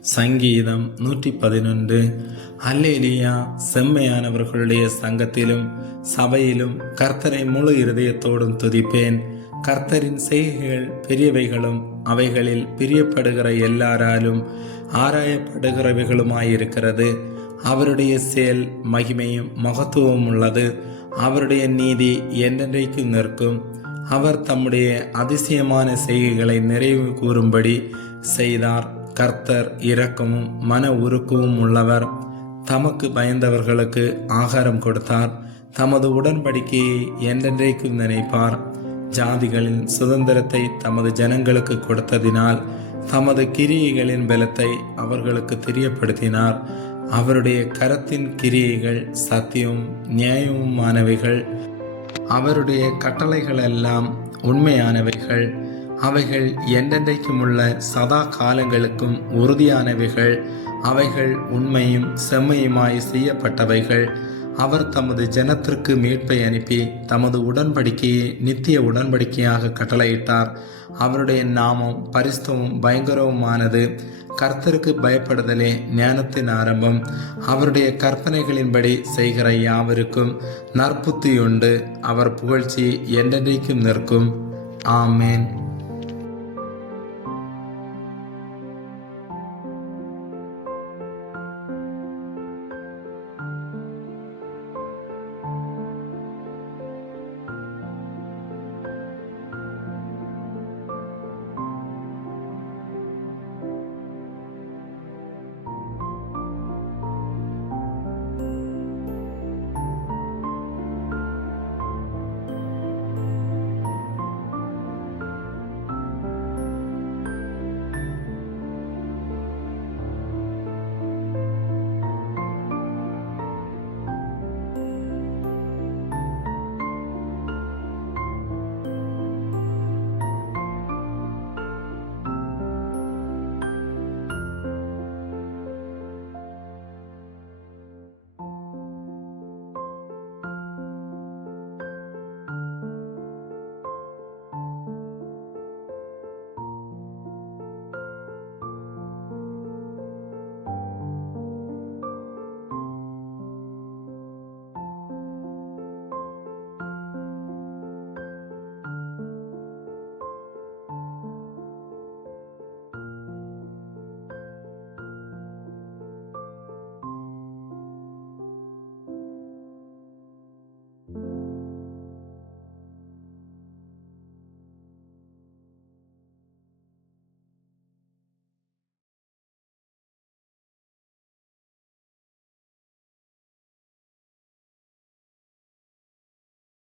சங்கீதம் 111. அல்லேலியா. செம்மையானவர்களுடைய சங்கத்திலும் சபையிலும் கர்த்தரை முழு இருதயத்தோடும் துதிப்பேன். கர்த்தரின் செய்கைகள் பெரியவைகளும் அவைகளில் பிரியப்படுகிற எல்லாராலும் ஆராயப்படுகிறவைகளுமாயிருக்கிறது. அவருடைய செயல் மகிமையும் மகத்துவமும் உள்ளது. அவருடைய நீதி என்றென்றைக்கும் நிற்கும். அவர் தம்முடைய அதிசயமான செய்கைகளை நிறைவு கூறும்படி செய்தார். கர்த்தர் இரக்கமும் மன உருக்கமும் உள்ளவர். தமக்கு பயந்தவர்களுக்கு ஆகாரம் கொடுத்தார். தமது உடன்படிக்கையை என்றென்றைக்கும் நினைப்பார். ஜாதிகளின் சுதந்திரத்தை தமது ஜனங்களுக்கு கொடுத்ததினால் தமது கிரியைகளின் பலத்தை அவர்களுக்கு தெரியப்படுத்தினார். அவருடைய கரத்தின் கிரியைகள் சத்தியமும் நியாயமுமானவைகள். அவருடைய கட்டளைகள் எல்லாம் உண்மையானவைகள். அவைகள் என்றென்றைக்கும் உள்ள சதா காலங்களுக்கும் உறுதியானவைகள். அவைகள் உண்மையும் செம்மையுமாய் செய்யப்பட்டவைகள். அவர் தமது ஜனத்திற்கு மீட்பை அனுப்பி தமது உடன்படிக்கையை நித்திய உடன்படிக்கையாக கட்டளையிட்டார். அவருடைய நாமம் பரிசுத்தமும் பயங்கரவுமானது. கர்த்தருக்கு பயப்படுதலே ஞானத்தின் ஆரம்பம். அவருடைய கற்பனைகளின்படி செய்கிற யாவருக்கும் நற்புத்தியுண்டு. அவர் புகழ்ச்சி என்றென்றைக்கும் நிற்கும். ஆமேன்.